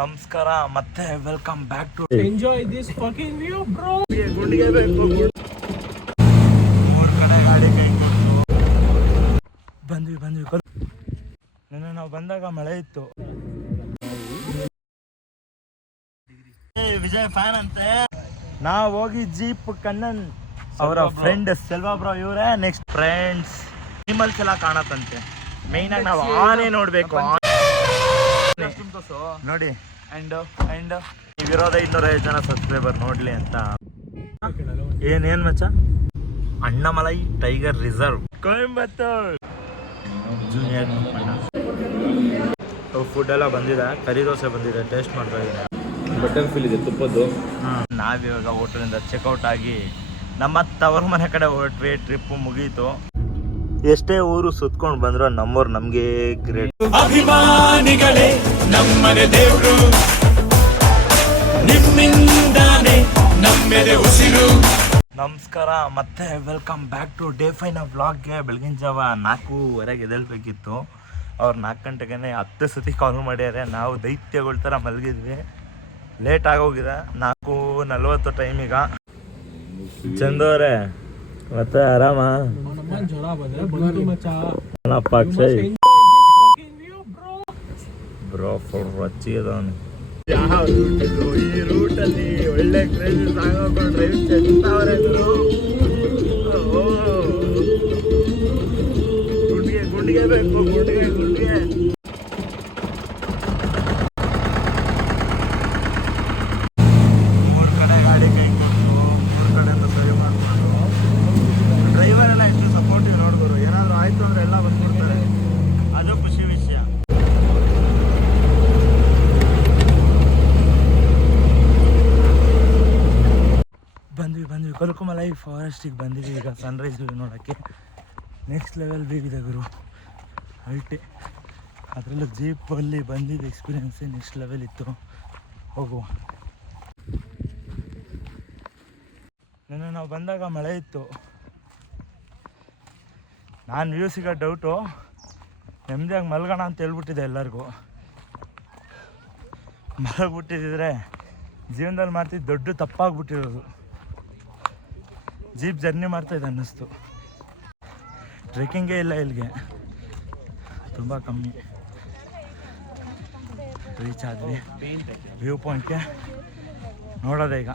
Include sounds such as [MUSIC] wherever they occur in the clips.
ನಮಸ್ಕಾರ ಮತ್ತೆ welcome back to enjoy this fucking view bro ಗುಂಡಿಗೆ ಮೂರ್ ಕಡೆ ಗಾಡಿ ಕೈ ಬಂದ್ವಿ ಬಂದ್ವಿ. ನಿನ್ನೆ ನಾವು ಬಂದಾಗ ಮಳೆ ಇತ್ತು. ಏ, ವಿಜಯ್ ಫ್ಯಾನ್ ಅಂತೆ. ನಾವು ಹೋಗಿ ಜೀಪ್ ಕಣ್ಣನ್ ಅವರ ಫ್ರೆಂಡ್ ಸೆಲ್ವಾ ಬ್ರೋ ಇವರೇ. ನೆಕ್ಸ್ಟ್ ಫ್ರೆಂಡ್ಸ್ ಅನಿಮಲ್ಸ್ ಎಲ್ಲ ಕಾಣತ್ತಂತೆ. ಮೇನ್ ಆಗಿ ನಾವು ಆನೆ ನೋಡ್ಬೇಕು ನೋಡಿ. ಅಂಡ್ ಅಂಡ್ ಇವಿರೋದ ಇನ್ನೂರೈದು ಜನ ಸಬ್ಸ್ಕ್ರೈಬರ್ ನೋಡ್ಲಿ ಅಂತ. ಏನೇನ್ ಏನ್ ಮಚ್ಚ? Annamalai tiger reserve Coimbatore. Junior food ಎಲ್ಲ ಬಂದಿದೆ. ಕರಿ ದೋಸೆ ಬಂದಿದೆ. ಟೇಸ್ಟ್ ಮಾಡ್ತಾ ಇದ್ದೀನಿ ಬಟರ್ ಫೀಲ್ ಇದೆ ತುಪ್ಪದ್ದು. ನಾವಿವಾಗ ಹೋಟೆಲಿಂದ ಚೆಕ್ಔಟ್ ಆಗಿ ನಮ್ಮ ತವರ ಮನೆ ಕಡೆ ಹೊರಟ್ವಿ ಟ್ರಿಪ್ಪು ಮುಗೀತು. ಎಷ್ಟೇ ಊರು ಸುತ್ಕೊಂಡು ಬಂದ್ರು ನಮ್ಮೂರು ನಮಗೆ ಗ್ರೇಟ್ ಅಭಿಮಾನಿಗಳೇ ನಮ್ಮನೆ ದೇವ್ರು. ನಿಮ್ಮಿಂದಾನೆ ನಮ್ಮೆದೆ ಉಸಿರು. ನಮಸ್ಕಾರ ಮತ್ತೆ welcome back to day five ವ್ಲಾಗ್ಗೆ ಬೆಳಗಿನ ಜಾವ ನಾಲ್ಕೂವರೆಗೆ ಎದ್ದೇಳ್ಬೇಕಿತ್ತು. ಅವ್ರು ನಾಲ್ಕು ಗಂಟೆಗೆ ಹತ್ತು ಸತಿ ಕಾಲ್ ಮಾಡ್ಯಾರೆ ನಾವು ದೈತ್ಯಗಳ ಥರ ಮಲಗಿದ್ವಿ. ಲೇಟ್ ಆಗೋಗಿದೆ. ನಾಲ್ಕು ನಲ್ವತ್ತು ಟೈಮಿಗ ಚಂದವ್ರೆ ಮತ್ತೆ ಆರಾಮ ನಮ್ಮ ಜ್ವರ ಬಂದ್ರೆ ಬಂತು ಮಚ್ಚ ಅಪ್ಪ Akshay Enjoy this fucking view, bro. Bro full ರಚ್ಚಿದವನು ಈ ರೂಟಲ್ಲಿ ಒಳ್ಳೆ ಕ್ರೇಜ್ ಸಾಗೋಕೊಂಡು ಡ್ರೈವ್ ಚೆಲ್ತಾವ್ರೆ ಗುಂಡಿಗೆ ಗುಂಡಿಗೆ ಬೇಕು ಗುಂಡಿಗೆ ಗುಂಡಿಗೆ ಮೂರು ಕಡೆ ಗಾಡಿ ಕೈ ಕೊಟ್ಟು ಮೂರು ಕಡೆಯಿಂದ ಸರಿ ಮಾಡ್ಕೊಂಡು ಡ್ರೈವರ್ ಎಲ್ಲ ಎಷ್ಟು ಸಪೋರ್ಟಿವ್ ನೋಡಿದ್ರು ಏನಾದ್ರು ಆಯ್ತು ಅಂದ್ರೆ ಎಲ್ಲ ಬಂದ್ಬಿಡ್ತಾರೆ ಅದು ಖುಷಿ ವಿಷಯ ಬಂದ್ವಿ ಬಂದ್ವಿ ಕೊಲ್ಕುಮಲೈ ಫಾರೆಸ್ಟಿಗೆ ಬಂದಿದೆ ಈಗ ಸನ್ರೈಸ್ ವ್ಯೂ ನೋಡೋಕ್ಕೆ. ನೆಕ್ಸ್ಟ್ ಲೆವೆಲ್ ಬೇಗಿದೆ ಗುರು. ಅಲ್ಟಿ ಅದರಲ್ಲೂ ಜೀಪಲ್ಲಿ ಬಂದಿದ್ದ ಎಕ್ಸ್ಪೀರಿಯನ್ಸೇ ನೆಕ್ಸ್ಟ್ ಲೆವೆಲ್ ಇತ್ತು. ಹೋಗುವ. ನಿನ್ನೆ ನಾವು ಬಂದಾಗ ಮಳೆ ಇತ್ತು. ನಾನು ವ್ಯೂ ಸಿಗೋ ಡೌಟು ನೆಮ್ಮದಿಯಾಗಿ ಮಲ್ಗೋಣ ಅಂತ ಹೇಳ್ಬಿಟ್ಟಿದೆ ಎಲ್ಲರಿಗೂ. ಮಲಗ್ಬಿಟ್ಟಿದ್ರೆ ಜೀವನದಲ್ಲಿ ಮಾಡ್ತಿದ್ದು ದೊಡ್ಡ ತಪ್ಪಾಗ್ಬಿಟ್ಟಿರೋದು. ಜೀಪ್ ಜರ್ನಿ ಮಾಡ್ತಾಯಿದ್ದೆ ಅನ್ನಿಸ್ತು. ಟ್ರೆಕ್ಕಿಂಗೇ ಇಲ್ಲ ಇಲ್ಲಿಗೆ. ತುಂಬ ಕಮ್ಮಿ. ರೀಚ್ ಆದ್ವಿ. ವ್ಯೂ ಪಾಯಿಂಟ್ಗೆ ನೋಡೋದೆ ಈಗ.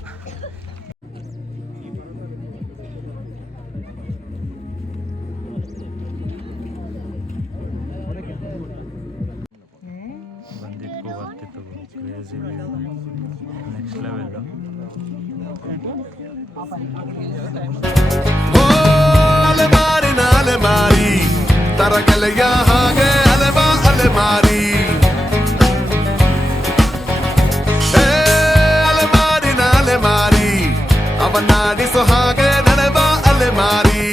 ಬಂದಿತ್ತು, ಬರ್ತಿತ್ತು. ಕ್ರೇಜಿ ತರಗೆಲೆಯ ಹಾಗೆ ಅಲೆವಾ ಅಲೆಮಾರಿ ಏ ಅಲೆಮಾರಿನ ಅಲೆಮಾರಿ ಅವನಾಡಿಸೋ ಹಾಗೆ ನಡೆವ ಅಲೆಮಾರಿ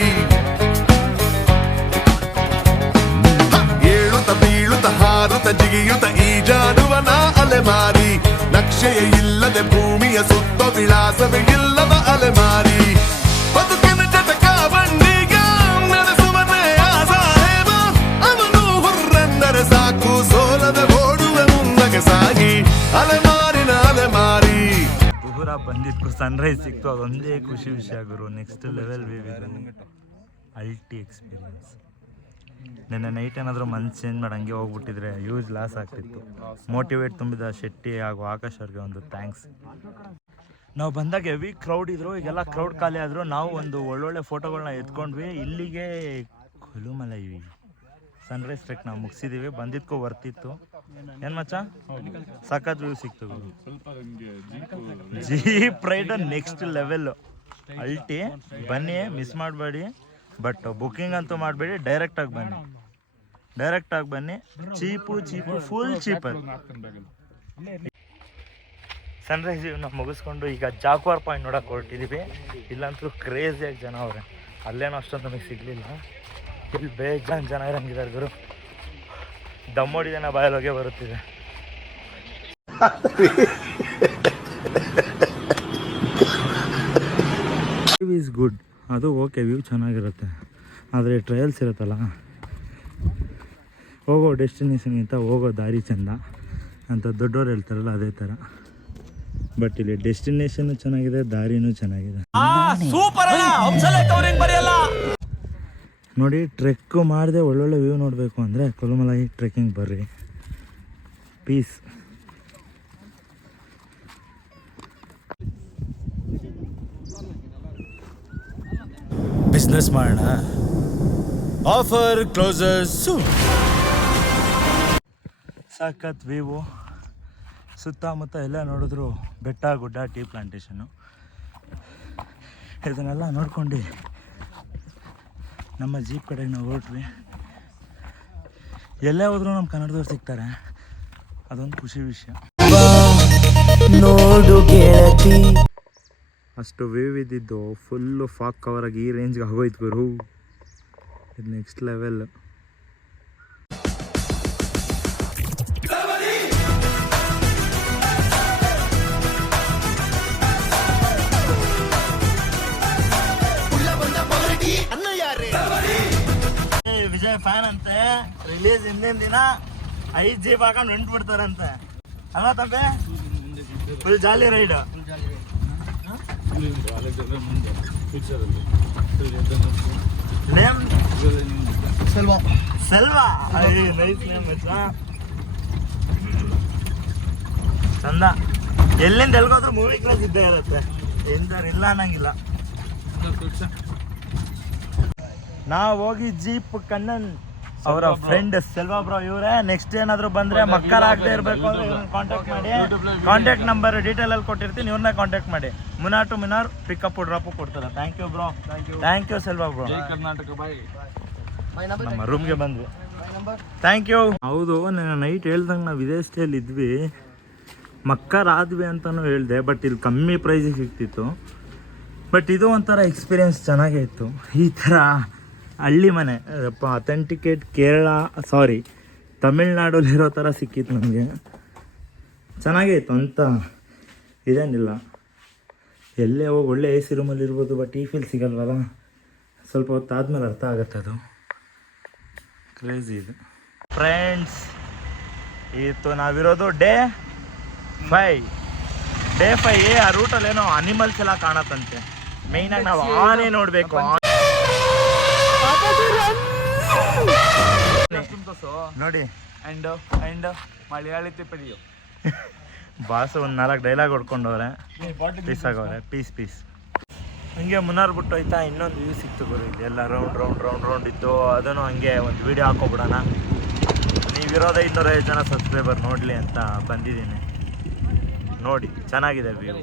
ಹ, ಏಳುತ್ತ ಬೀಳುತ್ತ ಹಾರುತ್ತ ಜಿಗಿಯುತ್ತ ಈಜಾಡುವನ ಅಲೆಮಾರಿ ನಕ್ಷೆಯ ಇಲ್ಲದೆ ಭೂಮಿಯ ಸುತ್ತ ವಿಳಾಸವೇ ಇಲ್ಲದ ಅಲೆಮಾರಿ. ಬದುಕಿನ ಸನ್ರೈಸ್ ಸಿಕ್ತು, ಅದೊಂದೇ ಖುಷಿ ವಿಷಯ ಗುರು. ನೆಕ್ಸ್ಟ್ ಲೆವೆಲ್ ಅಲ್ಟಿ ಎಕ್ಸ್ಪೀರಿಯನ್ಸ್ ನಿನ್ನೆ ನೈಟ್ ಏನಾದರೂ ಮನ್ಸು ಚೇಂಜ್ ಮಾಡಿ ಹಂಗೆ ಹೋಗ್ಬಿಟ್ಟಿದ್ರೆ ಯೂಸ್ ಲಾಸ್ ಆಗ್ತಿತ್ತು. ಮೋಟಿವೇಟ್ ತುಂಬಿದ ಶೆಟ್ಟಿ ಹಾಗೂ ಆಕಾಶ್ ಅವ್ರಿಗೆ ಒಂದು ಥ್ಯಾಂಕ್ಸ್ ನಾವು ಬಂದಾಗ ಹೆವಿ ಕ್ರೌಡ್ ಇದ್ರು, ಈಗೆಲ್ಲ ಕ್ರೌಡ್ ಖಾಲಿ ಆದರೂ ನಾವು ಒಂದು ಒಳ್ಳೊಳ್ಳೆ ಫೋಟೋಗಳನ್ನ ಎತ್ಕೊಂಡ್ವಿ. ಇಲ್ಲಿಗೆ ಕುಲುಮಲ ಇವಿ ಸನ್ರೈಸ್ ಟ್ರೆಕ್ ನಾವು ಮುಗಿಸಿದ್ದೀವಿ ಬಂದಿದ್ಕೋ ವರ್ತಿತ್ತು. ಏನು ಮಚ್ಚ? ಸಖತ್ ವ್ಯೂ ಸಿಕ್ತು. ಜೀಪ್ ರೈಡ್ ನೆಕ್ಸ್ಟ್ ಲೆವೆಲ್ ಅಲ್ಟಿ ಬನ್ನಿ ಮಿಸ್ ಮಾಡಬೇಡಿ. ಬಟ್ ಬುಕ್ಕಿಂಗ್ ಅಂತೂ ಮಾಡಬೇಡಿ ಡೈರೆಕ್ಟಾಗಿ ಬನ್ನಿ. ಡೈರೆಕ್ಟಾಗಿ ಬನ್ನಿ. Cheap cheap full cheap sunrise ನಾವು ಮುಗಿಸ್ಕೊಂಡು ಈಗ ಜಾಕ್ವಾರ್ ಪಾಯಿಂಟ್ ನೋಡಕ್ಕೆ ಹೊರಟಿದ್ದೀವಿ ಇಲ್ಲಂತೂ ಕ್ರೇಜಿಯಾಗಿ ಜನ ಅವ್ರೆ. ಅಲ್ಲೇನೋ ಅಷ್ಟೊಂದು ನಮಗೆ ಸಿಗಲಿಲ್ಲ. ಇಲ್ಲಿ ಬೇಜಾನ್ ಜನ ಇರಂಗಿದ್ದಾರೆ ಗುರು. ದಮ್ಮೋಡಿ ಜನ ಬಾಯಲ್ಲೋಗೆ ಬರುತ್ತಿದೆ. ಇಸ್ ಗುಡ್ ಅದು ಓಕೆ ವ್ಯೂ ಚೆನ್ನಾಗಿರುತ್ತೆ. ಆದರೆ ಟ್ರಯಲ್ಸ್ ಇರುತ್ತಲ್ಲ. ಹೋಗೋ ಡೆಸ್ಟಿನೇಷನ್ಗಿಂತ ಹೋಗೋ ದಾರಿ ಚೆಂದ. ಅಂತ ದೊಡ್ಡವ್ರು ಹೇಳ್ತಾರಲ್ಲ ಅದೇ ಥರ ಬಟ್ ಇಲ್ಲಿ ಡೆಸ್ಟಿನೇಷನ್ ಚೆನ್ನಾಗಿದೆ ದಾರಿನೂ ಚೆನ್ನಾಗಿದೆ. ನೋಡಿ ಟ್ರೆಕ್ ಮಾಡದೆ ಒಳ್ಳೊಳ್ಳೆ ವ್ಯೂ ನೋಡಬೇಕು ಅಂದರೆ ಕೊಲಮಲಾಯಿ ಟ್ರೆಕ್ಕಿಂಗ್ ಬರ್ರಿ. ಪೀಸ್ ಬಿಸ್ನೆಸ್ ಮಾಡೋಣ. ಆಫರ್ ಕ್ಲೋಸಸ್ ಸಖತ್ ವಿವು. ಸುತ್ತಮುತ್ತ ಎಲ್ಲ ನೋಡಿದ್ರು ಬೆಟ್ಟ, ಗುಡ್ಡ, ಟೀ ಪ್ಲಾಂಟೇಶನ್ನು. ಇದನ್ನೆಲ್ಲ ನೋಡ್ಕೊಂಡು ನಮ್ಮ ಜೀಪ್ ಕಡೆ ನಾವು ಹೊರಟ್ವಿ. ಎಲ್ಲೇ ಹೋದ್ರೂ ನಮ್ಮ ಕನ್ನಡದವ್ರು ಸಿಗ್ತಾರೆ. ಅದೊಂದು ಖುಷಿ ವಿಷಯ. ನೋಡು ಗೆಳತಿ. ಅಷ್ಟು ವೇವ್ ಇದ್ದಿದ್ದು ಫುಲ್ಲು ಫಾಕ್ ಕವರ್ ಆಗಿ ಈ ರೇಂಜ್ಗೆ ಆಗೋಯ್ತು ಗುರು ಇದು ನೆಕ್ಸ್ಟ್ ಲೆವೆಲ್ ವಿಜಯ್ ಫ್ಯಾನ್ ಅಂತೆ. ರಿಲೀಸ್ ಹಿಂದಿನ ದಿನ ಐದು ಜೀಪ್ ಹಾಕೊಂಡು ಹೊಂಟು ಬಿಡ್ತಾರಂತೆ. ಅಲ್ಲ ತಪ್ಪೆ full jolly ride name Selva Selva nice name ಚಂದ. ಎಲ್ಲಿಂದ ಎಲ್ಗೋದ್ರೂ ಮೂವಿ ಕ್ಲಾಸ್ ಇದ್ದೇ ಇರುತ್ತೆ. ಎಂತಾರು ಇಲ್ಲ ಅನ್ನಂಗಿಲ್ಲ. ನಾವು ಹೋಗಿ ಜೀಪ್ ಕಣ್ಣನ್ ಅವರ ಫ್ರೆಂಡ್ ಸೆಲ್ವಾ ಬ್ರೋ ಇವರೇ. ನೆಕ್ಸ್ಟ್ ಏನಾದ್ರು ಬಂದ್ರೆ ಮಕ್ಕಳಾಗದೇ ಇರಬೇಕು ಅಂದ್ರೆ ಇವ್ರನ್ನ ಕಾಂಟ್ಯಾಕ್ಟ್ ಮಾಡಿ. ಕಾಂಟ್ಯಾಕ್ಟ್ ನಂಬರ್ ಡೀಟೇಲ್ ಅಲ್ಲಿ. ಕೊಟ್ಟಿರ್ತೀನಿ ಇವ್ರನ್ನ ಕಾಂಟ್ಯಾಕ್ಟ್ ಮಾಡಿ. ಮುನಾ ಟು ಮಿನಾರ್ ಪಿಕಪ್ ಡ್ರಾಪ್ ಕೊಡ್ತಾರೆ. Thank you bro thank you Selva bro Karnataka boy ನಮ್ಮ ರೂಮ್ಗೆ ಬಂದ್ವಿ. ಥ್ಯಾಂಕ್ ಯು ಹೌದು ನಾನು ನೈಟ್ ಹೇಳ್ದಂಗೆ ನಾವು ಇದೇ ಸ್ಟೇಲ್ ಇದ್ವಿ. ಮಕ್ಕರಾದ್ವಿ ಅಂತಲೂ ಹೇಳಿದೆ ಬಟ್ ಇಲ್ಲಿ ಕಮ್ಮಿ ಪ್ರೈಸಿಗೆ ಸಿಗ್ತಿತ್ತು. ಬಟ್ ಇದು ಒಂಥರ ಎಕ್ಸ್ಪೀರಿಯೆನ್ಸ್ ಚೆನ್ನಾಗೇ ಇತ್ತು. ಈ ಥರ ಹಳ್ಳಿ ಮನೆ ಅಥೆಂಟಿಕೇಟ್ ಕೇರಳ ಸಾರಿ ತಮಿಳ್ನಾಡಲ್ಲಿರೋ ಥರ ಸಿಕ್ಕಿತ್ತು ನಮಗೆ. ಚೆನ್ನಾಗೇ ಇತ್ತು ಅಂತ ಇದೇನಿಲ್ಲ. ಎಲ್ಲೇ ಹೋಗಿ ಒಳ್ಳೆ ಎ ಸಿ ರೂಮಲ್ಲಿ ಇರ್ಬೋದು ಬಟ್ ಈ ಫೀಲ್ ಸಿಗಲ್ವಲ್ಲ? ಸ್ವಲ್ಪ ಹೊತ್ತಾದ್ಮೇಲೆ ಅರ್ಥ ಆಗುತ್ತೆ ಅದು. ಕ್ರೇಜಿ ಇದು. ಫ್ರೆಂಡ್ಸ್ ಇತ್ತು ನಾವಿರೋದು ಡೇ ಫೈ ಡೇ ಫೈ ಆ ರೂಟಲ್ಲಿ ಏನೋ ಅನಿಮಲ್ಸ್ ಎಲ್ಲ ಕಾಣತ್ತಂತೆ. ಮೇಯ್ನಾಗಿ ನಾವು ಆನೆ ನೋಡಬೇಕು. ನೋಡಿ. ಅಂಡ್ ಅಂಡ್ ಮಲಯಾಳಿ ತಿಪ್ಪಡಿಯೋ [LAUGHS] ಬಾಸ್ ಒಂದು ನಾಲ್ಕು ಡೈಲಾಗ್ ಹೊಡ್ಕೊಂಡವ್ರೆ. ಪೀಸ್ ಆಗವ್ರೆ. ಪೀಸ್ ಪೀಸ್ ಹಂಗೆ ಮುನ್ನಾರ್ ಬಿಟ್ಟು ಹೋಯ್ತಾ ಇನ್ನೊಂದು ವ್ಯೂ ಸಿಕ್ತು ಗುರು ಇಲ್ಲಿ. ಎಲ್ಲ ರೌಂಡ್ ರೌಂಡ್ ರೌಂಡ್ ರೌಂಡ್ ಇತ್ತು. ಅದನ್ನು ಹಂಗೆ ಒಂದು ವಿಡಿಯೋ ಹಾಕೋಬಿಡೋಣ. ನೀವಿರೋದೇ ಇನ್ನೂರೈದು ಜನ ಸಬ್ಸ್ಕ್ರೈಬರ್ ನೋಡಲಿ ಅಂತ ಬಂದಿದ್ದೀನಿ. ನೋಡಿ, ಚೆನ್ನಾಗಿದೆ ವ್ಯೂ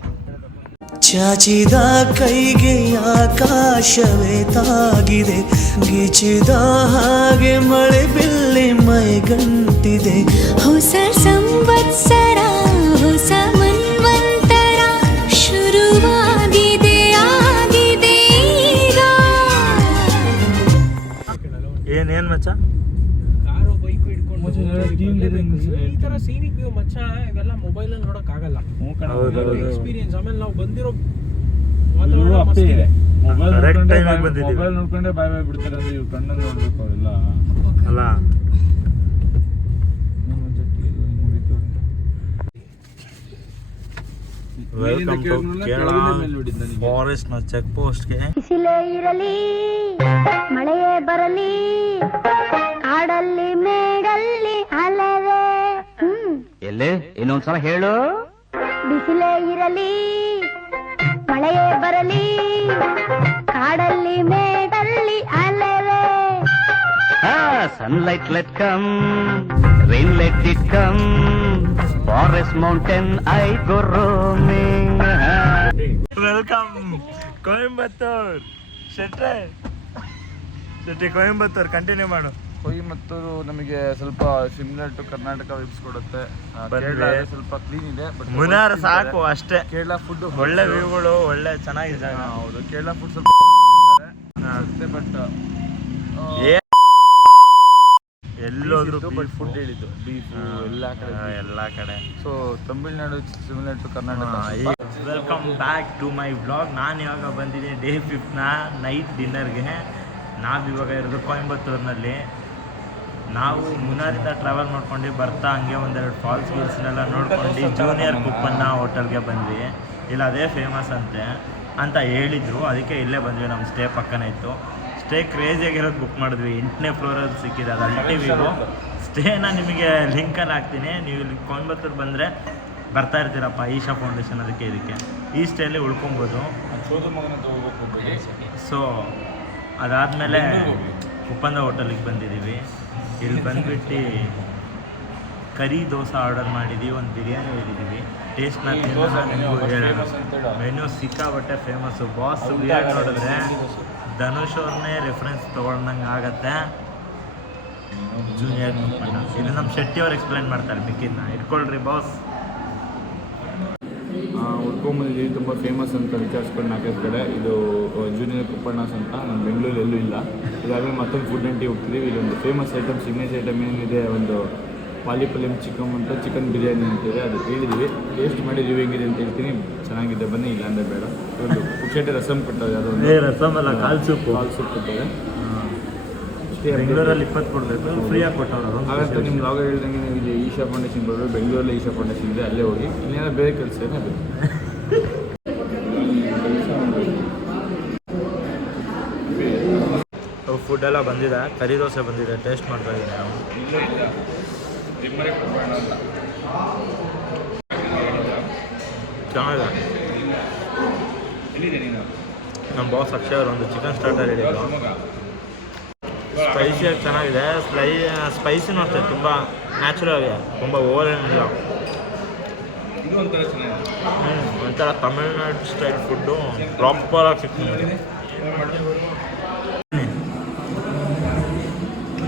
ಚಾಚಿದ ಕೈಗೆ ಆಕಾಶವೇ ತಾಗಿದೆ. ಗಿಚಿದ ಹಾಗೆ ಮಳೆ ಮೊಬೈಲ್ ನೋಡಕ್ ಆಗಲ್ಲ ಹೌದೌದು ಎಕ್ಸ್ಪೀರಿಯನ್ಸ್ ಆಮೇಲೆ ನಾವು ಬಂದಿರೋ ಇದೆ. ಮೊಬೈಲ್ ನೋಡ್ಕೊಂಡೆ ಬಾಯ್- ಬಂದಿದ್ದೀವಿ. ಮೊಬೈಲ್ ನೋಡ್ಕೊಂಡೆ ಬಾಯ್ ಬಾಯ್ ಬಿಡ್ತಾರೆ ಅಂದ್ರೆ ಇವ್ರು ಕಣ್ಣಲ್ಲಿ ನೋಡ್ಬೇಕು ಅವೆಲ್ಲ ಅಲ್ಲ. Welcome to Kerala forest check ಪೋಸ್ಟ್ಗೆ ಬಿಸಿಲೇ ಇರಲಿ ಮಳೆಯೇ ಬರಲಿ ಕಾಡಲ್ಲಿ ಮೇಡಲ್ಲಿ ಅಲೆವೆ. ಎಲ್ಲೇ? ಇನ್ನೊಂದ್ಸಲ ಹೇಳು. ಬಿಸಿಲೇ ಇರಲಿ ಮಳೆಯೇ ಬರಲಿ ಕಾಡಲ್ಲಿ ಮೇಡಲ್ಲಿ ಅಲೆವೆ. Sunlight let come rain let it come forest mountain I go roaming welcome Coimbatore ಶೆಟ್ರೆ Shetty Coimbatore continue ಮಾಡು. ಕೊಯಮತ್ತೂರು ನಮಗೆ ಸ್ವಲ್ಪ ಸಿಮಿಲರ್ ಟು ಕರ್ನಾಟಕ ವಿಬ್ಸ್ ಕೊಡುತ್ತೆ. ಆ, ಬಂದ್ವಿ. ಕೇರಳ ಆದ್ರೆ ಸ್ವಲ್ಪ ಕ್ಲೀನ್ ಇದೆ ಬಟ್ ಮುನಾರ್ ಸಾಕು ಅಷ್ಟೇ. ಕೇರಳ ಫುಡ್ ಒಳ್ಳೆ ವ್ಯೂಗಳು ಒಳ್ಳೆ ಚೆನ್ನಾಗಿದೆ ಜಾಗ. ಹೌದು. ಕೇರಳ ಫುಡ್ ಸ್ವಲ್ಪ ಹಾ. ಬಟ್ ಏ- ಎಲ್ಲೋದ್ರು ಬಟ್ ಫುಡ್ ಹೇಳಿದ್ದು. ಬೀಫ್ ಎಲ್ಲ ಕಡೆ ಎಲ್ಲ ಕಡೆ. So Tamil Nadu similar to Karnataka welcome back to my blog ನಾನು ಇವಾಗ ಬಂದಿದ್ದೀನಿ ಡೇ ಫಿಫ್ತ್ನ ನೈಟ್ ಡಿನ್ನರ್ಗೆ ನಾವು ಇವಾಗ ಇರೋದು ಕೊಯಂಬತ್ತೂರಿನಲ್ಲಿ ನಾವು ಮುನ್ನಾರಿಂದ ಟ್ರಾವೆಲ್ ಮಾಡ್ಕೊಂಡು ಬರ್ತಾ ಹಂಗೆ ಒಂದೆರಡು ಫಾಲ್ಸ್ ಗೀಲ್ಸ್ನೆಲ್ಲ ನೋಡ್ಕೊಂಡು ಜೂನಿಯರ್ ಕುಪ್ಪನ್ನ ಹೋಟೆಲ್ಗೆ ಬಂದ್ವಿ. ಇಲ್ಲ ಅದೇ ಫೇಮಸ್ ಅಂತೆ ಅಂತ ಹೇಳಿದ್ರು. ಅದಕ್ಕೆ ಇಲ್ಲೇ ಬಂದ್ವಿ ನಮ್ಮ ಸ್ಟೇ ಪಕ್ಕನೇ ಇತ್ತು. ಸ್ಟೇ ಕ್ರೇಜಿಯಾಗಿರೋದು ಬುಕ್ ಮಾಡಿದ್ವಿ. ಎಂಟನೇ ಫ್ಲೋರಲ್ಲಿ ಸಿಕ್ಕಿದೆ ಅದು ಅಲ್ಟಿವಿವು ಸ್ಟೇನ ನಿಮಗೆ ಲಿಂಕಲ್ಲಿ ಹಾಕ್ತೀನಿ. ನೀವು ಇಲ್ಲಿ ಕೊಯಂಬತ್ತೂರು ಬಂದರೆ ಬರ್ತಾ ಇರ್ತೀರಪ್ಪ ಈಶಾ ಫೌಂಡೇಶನ್ ಅದಕ್ಕೆ ಇದಕ್ಕೆ. ಈ ಸ್ಟೇಲಿ ಉಳ್ಕೊಬೋದು. ಸೊ ಅದಾದಮೇಲೆ ಉಪ್ಪಂದ ಹೋಟೆಲಿಗೆ ಬಂದಿದ್ದೀವಿ. ಇಲ್ಲಿ ಬಂದ್ಬಿಟ್ಟು ಕರಿ ದೋಸೆ ಆರ್ಡರ್ ಮಾಡಿದ್ದೀವಿ ಒಂದು ಬಿರಿಯಾನಿ ಹೇಳಿದ್ದೀವಿ ಟೇಸ್ಟ್ನ ಹೇಳೋಣ. ಮೆನು ಸಿಕ್ಕಾಬಟ್ಟೆ ಫೇಮಸ್ಸು ಬಾಸ್ ಬಿರಿಯಾನಿ ನೋಡಿದ್ರೆ ಧನುಷ್ ಅವ್ರನ್ನೇ ರೆಫರೆನ್ಸ್ ತೊಗೊಂಡಂಗೆ ಆಗತ್ತೆ. ಜೂನಿಯರ್ ಇದು ನಮ್ಮ ಶೆಟ್ಟಿ ಅವ್ರು ಎಕ್ಸ್ಪ್ಲೈನ್ ಮಾಡ್ತಾರೆ ಮಿಕ್ಕಿದ್ನ ಇಟ್ಕೊಳ್ರಿ ಬಾಸ್ ಉಳ್ಕೊಂಬಂದಿದ್ದೀವಿ ತುಂಬ ಫೇಮಸ್ ಅಂತ ವಿಚಾರಿಸ್ಕೊಂಡು ನಾಲ್ಕೈದು ಕಡೆ. ಇದು ಜೂನಿಯರ್ ಕುಪ್ಪಣ್ಣಸ್ ಅಂತ. ನಮ್ಮ ಬೆಂಗಳೂರಲ್ಲಿ ಎಲ್ಲೂ ಇಲ್ಲ. ಇದಾಗಲೇ ಮತ್ತೊಂದು ಫುಡ್ ಅಂಟಿ ಹೋಗ್ತೀವಿ. ಇಲ್ಲೊಂದು ಫೇಮಸ್ ಐಟಮ್ ಸಿಗ್ನೇಚರ್ ಐಟಮ್ ಏನಿದೆ ಒಂದು ಪಾಲಿಪಲ್ಯಂ ಚಿಕನ್ ಅಂತ ಚಿಕನ್ ಬಿರಿಯಾನಿ ಅಂತಿದೆ. ಅದು ಕೇಳಿದ್ವಿ ಟೇಸ್ಟ್ ಮಾಡಿ ರಿವ್ಯೂ ಹೆಂಗಿದೆ ಅಂತ ಹೇಳ್ತೀನಿ. ಚೆನ್ನಾಗಿದೆ. ಬನ್ನಿ. ಇಲ್ಲ ಅಂದರೆ ಬೇಡ. ಒಂದು ಪುಕ್ಷೇಟೆ ರಸಮ್ ಕೊಟ್ಟದೆ ಅದೊಂದು ರಸಮ್ ಅಲ್ಲ ಕಾಲ್ ಸೂಪ್. ಕಾಲ್ ಸೂಪ್ ಕೊಟ್ಟದೆ ಬೆಂಗಳೂರಲ್ಲಿ ಇಪ್ಪತ್ತು ಕೊಡಬೇಕು. ಫ್ರೀಯಾಗಿ ಕೊಟ್ಟವರು ಹಾಗಂತ ನಿಮ್ಮ ಲಾಗ ಹೇಳ್ದಂಗೆ ನೀವು ಇದೆ ಈಶಾ ಫೌಂಡೇಶನ್ ಬರೋದು ಬೆಂಗಳೂರಲ್ಲಿ ಈಶಾ ಫೌಂಡೇಶನ್ ಇದೆ. ಅಲ್ಲೇ ಹೋಗಿ. ಇನ್ನೇನೋ ಬೇರೆ ಕೆಲಸ ಏನೇ ಬೇಕು ಫುಡ್ ಎಲ್ಲ ಬಂದಿದೆ. ಕರಿ ದೋಸೆ ಬಂದಿದೆ. ಟೇಸ್ಟ್ ಮಾಡ್ತಾ ಇದ್ದೀನಿ ನಾವು. ಚೆನ್ನಾಗಿದೆ. ನಮ್ಮ ಬಾಸ್ ಅಕ್ಷಯ್ ಅವರು ಒಂದು ಚಿಕನ್ ಸ್ಟಾರ್ಟರ್ ಹೇಳಿದ್ರು. ಸ್ಪೈಸಿಯಾಗಿ ಚೆನ್ನಾಗಿದೆ. ಸ್ಪೈ ಸ್ಪೈಸಿನೂ ಅಷ್ಟೇ ತುಂಬ ನ್ಯಾಚುರಲ್ ತುಂಬ ಓವರ್ ಏನಿಲ್ಲ. ಹ್ಞೂ ಒಂಥರ ತಮಿಳ್ನಾಡು ಸ್ಟೈಲ್ ಫುಡ್ಡು ಪ್ರಾಪರಾಗಿ ಸಿಗ್ತದೆ.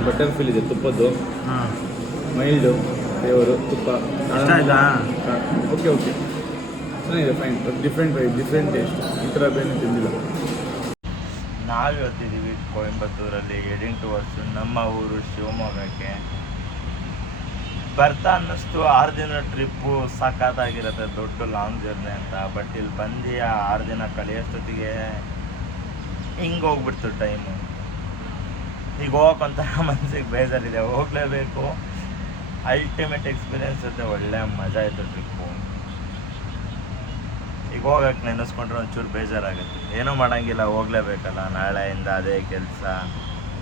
ಬಟರ್ ಫಿಲ್ ಇದೆ ತುಪ್ಪದ್ದು. ಹಾಂ. ಮೈಲ್ಡು ಫ್ಲೇವರು ತುಪ್ಪ. ಇಷ್ಟ ಆಯ್ತಾ? ಓಕೆ ಓಕೆ ಚೆನ್ನಾಗಿದೆ ಫೈನ್ ಡಿಫ್ರೆಂಟ್ ಡಿಫ್ರೆಂಟ್ ಟೇಸ್ಟ್ ಈ ಥರ ಬೇರೆ ತಿಂದಿಲ್ಲ. ನಾವು ಇವತ್ತಿದ್ದೀವಿ ಕೊಯಂಬತ್ತೂರಲ್ಲಿ ಎಡಿಂಗ್ ಟುವರ್ಸ್ ನಮ್ಮ ಊರು ಶಿವಮೊಗ್ಗಕ್ಕೆ. ಬರ್ತಾ ಅನ್ನಿಸ್ತು ಆರು ದಿನ ಟ್ರಿಪ್ಪು ಸಖತ್ತಾಗಿರುತ್ತೆ ದೊಡ್ಡ ಲಾಂಗ್ ಜರ್ನಿ ಅಂತ. ಬಟ್ ಇಲ್ಲಿ ಬಂದು ಆ ಆರು ದಿನ ಕಳೆಯೋಷ್ಟೊತ್ತಿಗೆ ಹಿಂಗೆ ಹೋಗ್ಬಿಡ್ತು ಟೈಮು ಈಗ ಹೋಗೋಕ್ಕಂತ [LAUGHS] ಮನಸ್ಸಿಗೆ ಬೇಜಾರಿದೆ. ಹೋಗಲೇಬೇಕು. ಅಲ್ಟಿಮೇಟ್ ಎಕ್ಸ್ಪೀರಿಯನ್ಸ್ ಜೊತೆ ಒಳ್ಳೆ ಮಜಾ ಇತ್ತು ಟ್ರಿಪ್ಪು ಈಗ ಹೋಗಕ್ಕೆ ನೆನೆಸ್ಕೊಂಡ್ರೆ ಒಂಚೂರು ಬೇಜಾರಾಗುತ್ತೆ. ಏನೂ ಮಾಡೋಂಗಿಲ್ಲ, ಹೋಗಲೇಬೇಕಲ್ಲ. ನಾಳೆಯಿಂದ ಅದೇ ಕೆಲಸ,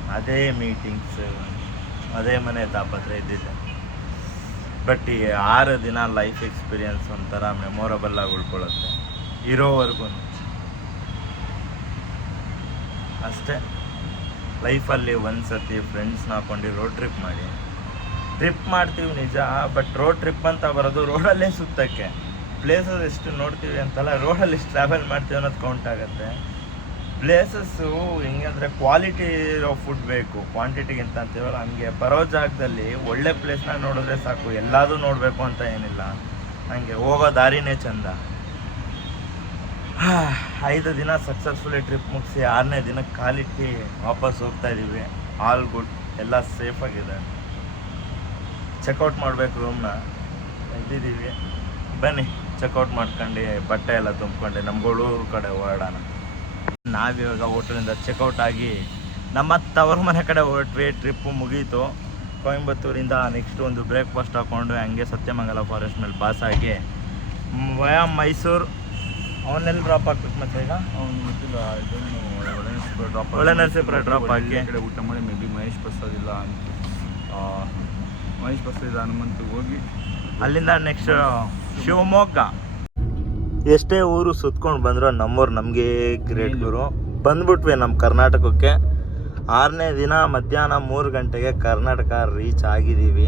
ಅದೇ ಮೀಟಿಂಗ್ಸ್ ಅದೇ ಮನೆ ತಾಪತ್ರ ಇದ್ದಿದ್ದೆ. ಬಟ್ ಈ ಆರು ದಿನ ಲೈಫ್ ಎಕ್ಸ್ಪೀರಿಯನ್ಸ್ ಒಂಥರ ಮೆಮೊರಬಲ್ ಆಗಿ ಉಳ್ಕೊಳ್ಳುತ್ತೆ. ಇರೋವರೆಗೂ ಅಷ್ಟೇ. ಲೈಫಲ್ಲಿ ಒಂದು ಸತಿ ಫ್ರೆಂಡ್ಸ್ನ ಹಾಕೊಂಡು ರೋಡ್ ಟ್ರಿಪ್ ಮಾಡಿ. ಟ್ರಿಪ್ ಮಾಡ್ತೀವಿ ನಿಜ ಬಟ್ ರೋಡ್ ಟ್ರಿಪ್ ಅಂತ ಬರೋದು ರೋಡಲ್ಲೇ ಸುತ್ತಕ್ಕೆ. ಪ್ಲೇಸಸ್ ಎಷ್ಟು ನೋಡ್ತೀವಿ ಅಂತಲ್ಲ ರೋಡಲ್ಲಿ ಎಷ್ಟು ಟ್ರಾವೆಲ್ ಮಾಡ್ತೀವಿ ಅನ್ನೋದು ಕೌಂಟ್ ಆಗುತ್ತೆ. ಪ್ಲೇಸಸ್ಸು ಅಂದರೆ ಕ್ವಾಲಿಟಿ ಇರೋ ಫುಡ್ ಬೇಕು ಕ್ವಾಂಟಿಟಿಗಿಂತ ಅಂತೀವಲ್ಲ, ಹಂಗೆ ಬರೋ ಜಾಗದಲ್ಲಿ ಒಳ್ಳೆ ಪ್ಲೇಸ್ನ ನೋಡಿದ್ರೆ ಸಾಕು, ಎಲ್ಲದೂ ನೋಡಬೇಕು ಅಂತ ಏನಿಲ್ಲ. ಹಂಗೆ ಹೋಗೋ ದಾರಿನೇ ಚಂದ. ಐದು ದಿನ ಸಕ್ಸಸ್ಫುಲಿ ಟ್ರಿಪ್ ಮುಗಿಸಿ ಆರನೇ ದಿನ ಕಾಲಿಟ್ಟು ವಾಪಸ್ ಹೋಗ್ತಾ ಇದ್ದೀವಿ ಆಲ್ ಗುಡ್ ಎಲ್ಲ ಸೇಫಾಗಿದೆ ಚೆಕ್ಔಟ್ ಮಾಡಬೇಕು ರೂಮ್ನ ಇದ್ದಿದ್ದೀವಿ ಬನ್ನಿ ಚೆಕ್ಔಟ್ ಮಾಡ್ಕೊಂಡು ಬಟ್ಟೆ ಎಲ್ಲ ತುಂಬ್ಕೊಂಡು ನಮ್ಮ ಗಳೂರು ಕಡೆ ಹೊರಡೋಣ. ನಾವಿವಾಗ ಹೋಟೆಲಿಂದ ಚೆಕ್ಔಟ್ ಆಗಿ ನಮ್ಮ ತವರ ಮನೆ ಕಡೆ ಹೊರಟ್ವಿ ಟ್ರಿಪ್ಪು ಮುಗೀತು. ಕೊಯಂಬತ್ತೂರಿಂದ ನೆಕ್ಸ್ಟ್ ಒಂದು ಬ್ರೇಕ್ಫಾಸ್ಟ್ ಹಾಕ್ಕೊಂಡು ಹಂಗೆ ಸತ್ಯಮಂಗಲ ಫಾರೆಸ್ಟ್ ಮೇಲೆ ಪಾಸ್ ಆಗಿ ಮೈಸೂರು ಅವನ್ನೆಲ್ಲಿ ಡ್ರಾಪ್ ಹಾಕ್ಬೇಕು ಮತ್ತೆ ಈಗ? ಅವ್ನು ಗೊತ್ತಿಲ್ಲ ಇದನ್ನು ಒಳ್ಳೆ ಡ್ರಾಪ್ ಒಳ್ಳೆ ನರಸೀಪುರ drop ಹಾಕಿ. ಕಡೆ ಊಟ ಮಾಡಿ ಮೇ ಬಿ ಮಹೇಶ್ ಪ್ರಸಾದ್ ಇಲ್ಲ ಅಂತ. ಮಹೇಶ್ ಪ್ರಸಾದ್ ಇಲ್ಲ ಹೋಗಿ. ಅಲ್ಲಿಂದ ನೆಕ್ಸ್ಟ್ ಶಿವಮೊಗ್ಗ. ಎಷ್ಟೇ ಊರು ಸುತ್ಕೊಂಡು ಬಂದ್ರು ನಮ್ಮೂರು ನಮಗೆ ಗ್ರೇಟ್ ಗುರು. ಬಂದ್ಬಿಟ್ವಿ ನಮ್ಮ ಕರ್ನಾಟಕಕ್ಕೆ. ಆರನೇ ದಿನ ಮಧ್ಯಾಹ್ನ ಮೂರು ಗಂಟೆಗೆ ಕರ್ನಾಟಕ ರೀಚ್ ಆಗಿದ್ದೀವಿ.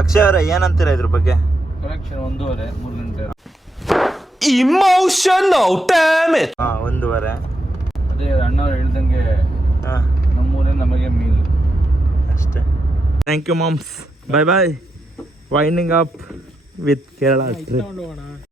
ಅಕ್ಷಯ್ ಅವರೇ ಏನಂತೀರ ಇದ್ರ ಬಗ್ಗೆ? ಕರೆಕ್ಷನ್ ಒಂದೂವರೆ ಮೂರು damn it! ಹಾಂ ಒಂದೂವರೆ. ಅದೇ ಅಣ್ಣವ್ರು ಹೇಳ್ದಂಗೆ ಹಾಂ. ನಮ್ಮೂರೇ ನಮಗೆ ಮೀನು ಅಷ್ಟೇ. Thank you moms bye bye winding up with Kerala trip